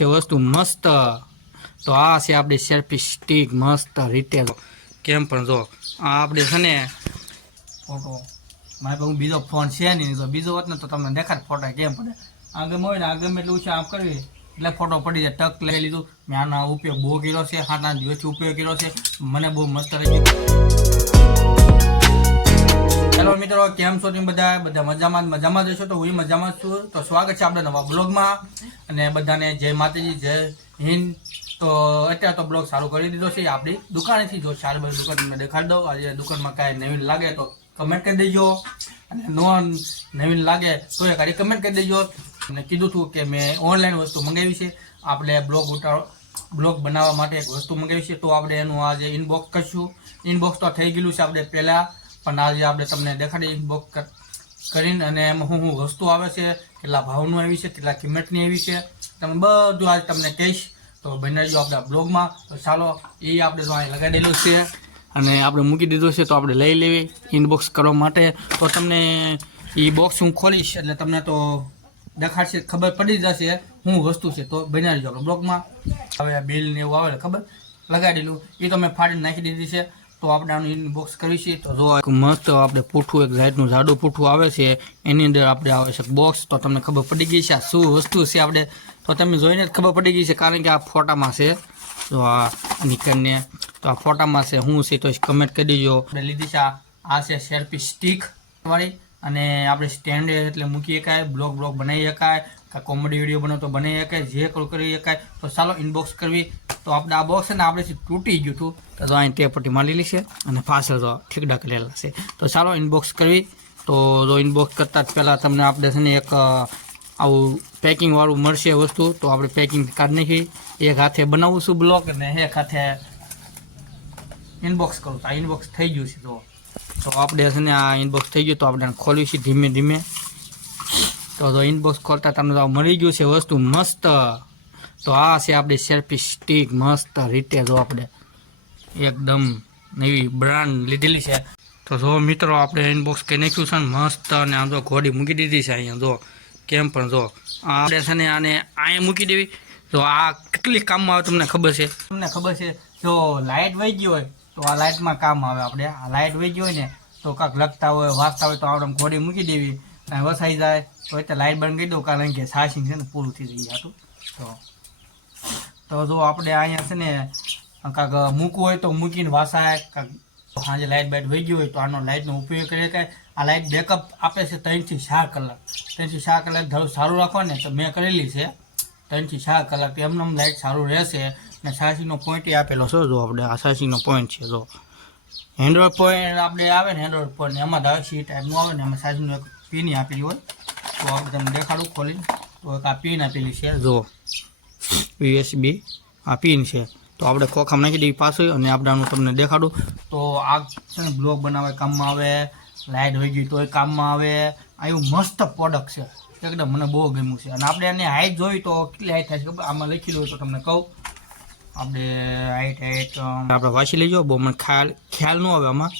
છે વસ્તુ મસ્ત. તો આ છે આપણી સેલ્ફી સ્ટિક મસ્ત રીતે કેમ પણ જો આ આપણે છે ને ફોટો મારે પાસે બીજો ફોન છે નહીં, તો બીજો હોત ને તો તમને દેખાડ ફોટા કેમ પડે. આ ગમે હોય ને આ ગમે એટલું છે આમ કરવી એટલે ફોટો પડી જાય. ટક લઈ લીધું મેં. આનો ઉપયોગ બહુ કર્યો છે, 7-8 દિવસથી ઉપયોગ કર્યો છે, મને બહુ મસ્ત લાગ્યું. હેલો મિત્રો, કેમ છો તમે બધા મજામાં જશો તો હું મજામાં છું. તો સ્વાગત છે આપણે નવા બ્લોગમાં. અને બધાને જય માતાજી, જય હિન્દ. તો અત્યારે તો બ્લોગ ચાલુ કરી દીધો છે આપણી દુકાનેથી. જો ચાર બધી દુકાન તમને દેખાડી દઉં. આજે દુકાનમાં કાંઈ નવીન લાગે તો કમેન્ટ કરી દેજો, અને નવીન લાગે તો એ ખાલી કમેન્ટ કરી દેજો. અને કીધું હતું કે મેં ઓનલાઈન વસ્તુ મંગાવી છે, આપણે બ્લોગ બનાવવા માટે એક વસ્તુ મંગાવી છે. તો આપણે એનું આજે ઇનબોક્સ કરીશું. ઇનબોક્સ તો થઈ ગયેલું છે આપણે પહેલાં, પણ આજે આપણે તમને દેખાડી ઇનબોક્સ કરીને. અને એમાં શું વસ્તુ આવે છે, કેટલા ભાવનું આવી છે, કેટલા કિંમતની આવી છે, તમે બધું આજે તમને કહીશ. તો બનાવી દો આપણા બ્લોગમાં. તો ચાલો એ આપણે તો અહીં લગાવી દેલું છે અને આપણે મૂકી દીધું છે. તો આપણે લઈ લેવી ઇનબોક્સ કરવા માટે. તો તમને એ બોક્સ હું ખોલીશ એટલે તમને તો દેખાડશે, ખબર પડી જશે શું વસ્તુ છે. તો બનાવી દો આપણે બ્લોગમાં. હવે બિલ ને એવું આવે ખબર લગાવી દેલું એ તો મેં ફાડીને નાખી દીધી છે. તો આપણે આનું ઇનબોક્સ કરીશું. તો જો મસ્ત આપણે પૂઠું એક જાતનું જાડું પૂઠું આવે છે, એની અંદર આપણે આવે છે બોક્સ. તો તમને ખબર પડી ગઈ છે આ શું વસ્તુ છે આપણે. તો તમે જોઈને જ ખબર પડી ગઈ છે, કારણ કે આ ફોટામાં છે. તો આ નીકળને તો આ ફોટામાં છે શું છે તો કમેન્ટ કરી દેજો. આપણે લીધી છે આ છે સેલ્ફી સ્ટિક વાળી. અને આપણે સ્ટેન્ડ એટલે મૂકી શકાય, બ્લોગ બનાવી શકાય, કાં કોમેડી વિડીયો બનાવો તો બનાવી શકાય, જે કરી શકાય. તો ચાલો ઇનબોક્સ કરવી. તો આપણે આ બોક્સ છે ને આપણે તૂટી ગયું હતું, તો અહીં તે પટ્ટી મારેલી છે અને પાછળ તો ઠીકડા કરેલા છે. તો ચાલો ઇનબોક્સ કરવી. તો જો ઇનબોક્સ કરતાં જ પહેલાં તમને આપણે છે ને એક આવું પેકિંગવાળું મળશે વસ્તુ. તો આપણે પેકિંગ કાઢી નાખી. એક હાથે બનાવું છું બ્લોગ અને એક હાથે ઇનબોક્સ કરું. તો આ ઇનબોક્સ થઈ ગયું છે. તો આપણે છે ને આ ઇનબોક્સ થઈ ગયું. તો આપણે ખોલીશું ધીમે ધીમે. તો ઇનબોક્સ ખોલતા તમને તો મળી ગયું છે વસ્તુ મસ્ત. તો આ છે આપણી સેલ્ફી સ્ટિક મસ્ત રીતે. જો આપણે એકદમ નવી બ્રાન્ડ લીધેલી છે. તો જો મિત્રો આપણે ઇનબોક્સ કરી નાખ્યું છે ને મસ્ત. અને આમ જો ઘોડી મૂકી દીધી છે અહીંયા. જો કેમ પણ જો આપણે છે ને આને અહીંયા મૂકી દેવી. તો આ કેટલી કામમાં આવે તમને ખબર છે? જો લાઇટ વહી ગઈ હોય તો આ લાઇટમાં કામ આવે. આપણે આ લાઇટ વહી ગઈ હોય ને તો કાંક લખતા હોય વાંચતા હોય તો આપણે ઘોડી મૂકી દેવી અને વસાઈ જાય તો એટલે લાઇટ બંધ કરી દઉં, કારણ કે ચાર્જિંગ છે ને પૂરું થઈ જાય હતું. તો જો આપણે અહીંયા છે ને કાંક મૂકવું હોય તો મૂકીને વાસાય, કાંક સાંજે લાઇટ બાઇટ વહી ગઈ હોય તો આનો લાઇટનો ઉપયોગ કરી શકાય. આ લાઇટ બેકઅપ આપે છે 3 થી 4 કલાક. 3 થી 4 કલાક સારું રાખો ને તો મેં કરેલી છે 3 થી 4 કલાક. એમને લાઇટ સારું રહેશે. અને ચાર્જિંગનો પોઈન્ટ એ આપેલો છે. જો આપણે આ ચાર્જિંગનો પોઈન્ટ છે. જો હેન્ડ્રોઈડ પોઈન્ટ આપણે આવે ને હેન્ડ્રોઈડ પોઈન્ટ એમાં જ આવે છે, એ ટાઈપનું આવે ને. એમાં ચાર્જિંગનું એક પિન આપેલી હોય. તો આપણે તમને દેખાડું ખોલીને. તો એક આ પિન આપેલી છે. જો USB આ પિન છે. તો આપણે ખોખામાં નાખી દઈએ પાછું અને આપણે આનું તમને દેખાડું. તો આ છે ને બ્લોગ બનાવે કામમાં આવે, લાઇટ હોઈ ગઈ તોય કામમાં આવે. આ એવું મસ્ત પ્રોડક્ટ છે એકદમ, મને બહુ ગમ્યું છે. અને આપણે એની હાઈટ જોઈ તો કેટલી હાઈટ થાય છે ખબર? આમાં લખી દઉં તો તમને કહું. આપણે હાઈટ આપણે વાંચી લઈજો. બહુ મને ખ્યાલ ન આવે આમાં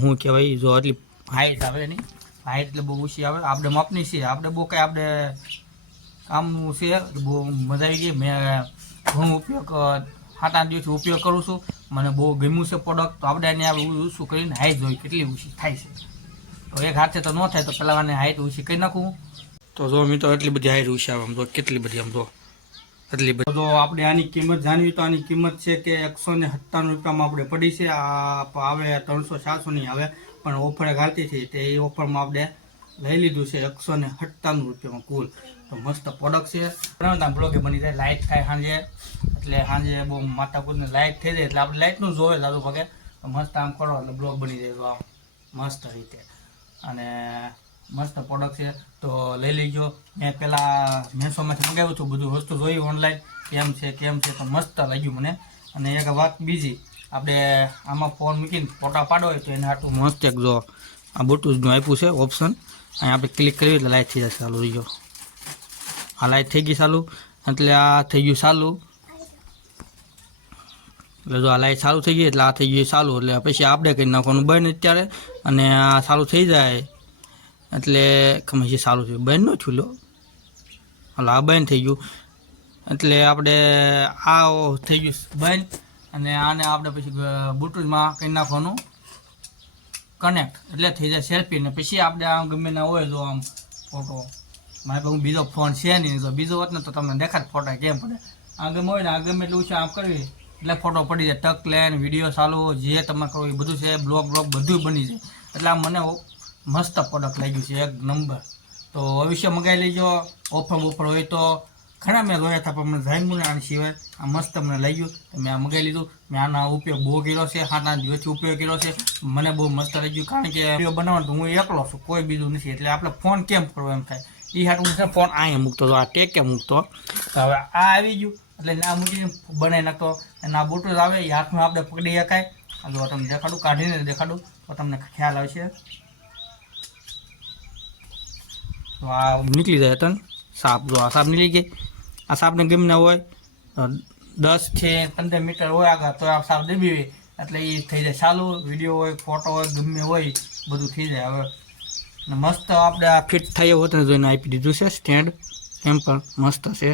શું કહેવાય. જો એટલી હાઈટ આવે નહીં, હાઈટ એટલે બહુ ઓછી આવે. આપણે માપની છે, આપણે બહુ કાંઈ આપણે કામનું છે. બહુ મજા આવી ગઈ. મેં ઘણો ઉપયોગ 7-8 દિવસથી ઉપયોગ કરું છું. મને બહુ ગમ્યું છે પ્રોડક્ટ. તો આપણે એને ઓછું કરીને હાઈટ જોઈ કેટલી ઓછી થાય છે. તો એક હાથે તો ન થાય, તો પહેલાં આને હાઈટ ઓછી કરી નાખું. તો જો મિત્રો એટલી બધી હાઈટ ઓછી આવે. આમ જો કેટલી બધી, આમ જો એટલી બધી. તો આપણે આની કિંમત જાણવી. તો આની કિંમત છે કે 197 રૂપિયામાં આપણે પડી છે. આ આવે 300-400ની આવે, પણ ઓફર એક હાલતી હતી તે એ ઓફરમાં આપણે લઈ લીધું છે 197 રૂપિયામાં કુલ. તો મસ્ત પ્રોડક્ટ છે. બ્લોગે બની જાય. લાઇટ થાય સાંજે, એટલે સાંજે બહુ માથાકૂટને લાઇટ થઈ જાય એટલે આપણે લાઇટનું જોવે લાદું ભાગે. તો મસ્ત આમ કરો એટલે બ્લોગ બની જાય. તો આમ મસ્ત રીતે અને મસ્ત પ્રોડક્ટ છે. તો લઈ લેજો. મેં પહેલાં મેસોમાંથી મંગાવ્યું હતું, બધું વસ્તુ જોઈ ઓનલાઈન કેમ છે તો મસ્ત લાગ્યું મને. અને એક વાત બીજી, આપણે આમાં ફોન મૂકીને ફોટા પાડો હોય તો એને આટલું મસ્ત એક જો આ બ્લૂટૂથનું આપ્યું છે ઓપ્શન. અહીં આપણે ક્લિક કરીએ એટલે લાઇટ થઈ જશે. ચાલુ રહીજો. આ લાઇટ થઈ ગઈ ચાલુ, એટલે આ થઈ ગયું ચાલુ. એટલે જો આ લાઇટ ચાલુ થઈ ગઈ એટલે આ થઈ ગયું ચાલુ. એટલે પછી આપણે કરી નાખવાનું બંધ અત્યારે. અને આ ચાલુ થઈ જાય એટલે ખબર છે ચાલુ થયું, બંધ ન થયું. લો હાલ આ બંધ થઈ ગયું. એટલે આપણે આ થઈ ગયું બંધ, અને આને આપણે પછી બ્લૂટૂથમાં કરી નાખવાનું કનેક્ટ, એટલે થઈ જાય સેલ્ફી. ને પછી આપણે આમ ગમે ના હોય જો આમ ફોટો, મારે હું બીજો ફોન છે નહીં, તો બીજો હોત ને તો તમને દેખાડ ફોટા કેમ પડે. આ ગમે હોય ને આ ગમે એટલું છે આમ કરવી એટલે ફોટો પડી જાય, ટક લેન વિડીયો ચાલુ જે તમે કરો એ બધું છે, બ્લોગ બધું બની જાય. એટલે આ મને મસ્ત પ્રોડક્ટ લાગ્યું છે, એક નંબર. તો અવશ્ય મંગાવી લેજો. ઓફર હોય તો ઘણા મેં જોયા હતા, પણ મને જામ્યું ને આના સિવાય આ મસ્ત મને લાગ્યું, તો મેં આ મંગાવી લીધું. મેં આનો ઉપયોગ બહુ કર્યો છે, 7-8 દિવસથી ઉપયોગ કર્યો છે, મને બહુ મસ્ત લાગ્યું. કારણ કે વિડીયો બનાવવાનો તો હું એકલો છું, કોઈ બીજું નથી. એટલે આપણે ફોન કેમ કરવો એમ થાય, એ હાટું હું ફોન અહીંયા મૂકતો હતો, આ ટેકે મૂકતો. હવે આ આવી ગયું એટલે ના મૂકીને બનાવી નાખતો. અને આ બ્લૂટૂથ આવે એ હાથમાં આપણે પકડી શકાય. જો તમને દેખાડું, કાઢીને દેખાડું તો તમને ખ્યાલ આવશે. તો આ નીકળી જાય તને સાપ. જો આ સાપ નીકળી ગઈ. આ સાપને ગમે ના હોય 10 થી 15 મીટર હોય આગળ, તો આ સાપ દબી હોય એટલે એ થઈ જાય ચાલુ. વિડીયો હોય, ફોટો હોય, ગમે હોય બધું થઈ જાય. હવે મસ્ત આપણે આ ફિટ થયો હોત ને જોઈને આપી દીધું છે સ્ટેન્ડ, એમ પણ મસ્ત છે.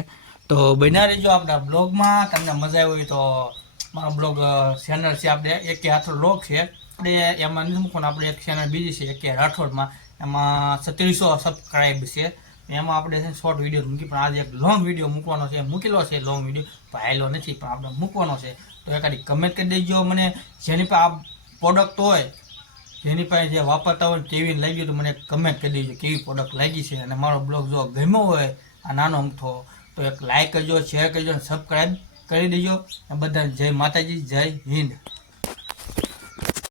તો બના રહેજો આપણા બ્લોગમાં. તમને મજા આવી હોય તો મારો બ્લોગ ચેનલ છે આપણે એક હાથો બ્લોગ છે, આપણે એમાં નથી મૂકવાનું. આપણે એક ચેનલ બીજી છે એક રાઠોડમાં, એમાં 3700 સબસ્ક્રાઈબ છે. એમાં આપણે શોર્ટ વિડીયો મૂકી, પણ આજે એક લોંગ વિડીયો મૂકવાનો છે, મૂકેલો છે લોંગ વિડીયો, ભાઈલો નથી પણ આપણે મૂકવાનો છે. તો એકાદી કમેન્ટ કરી દેજો મને, જેની પાસે આ પ્રોડક્ટ હોય, જેની પાસે જે વાપરતા હોય કેવી લાગી તો મને કમેન્ટ કરી દેજો કેવી પ્રોડક્ટ લાગી છે. અને મારો બ્લોગ જો ગમ્યો હોય આ નાનો અમથો, તો એક લાઈક કરજો, શેર કરજો અને સબસ્ક્રાઈબ કરી દેજો. બધાને જય માતાજી, જય હિન્દ.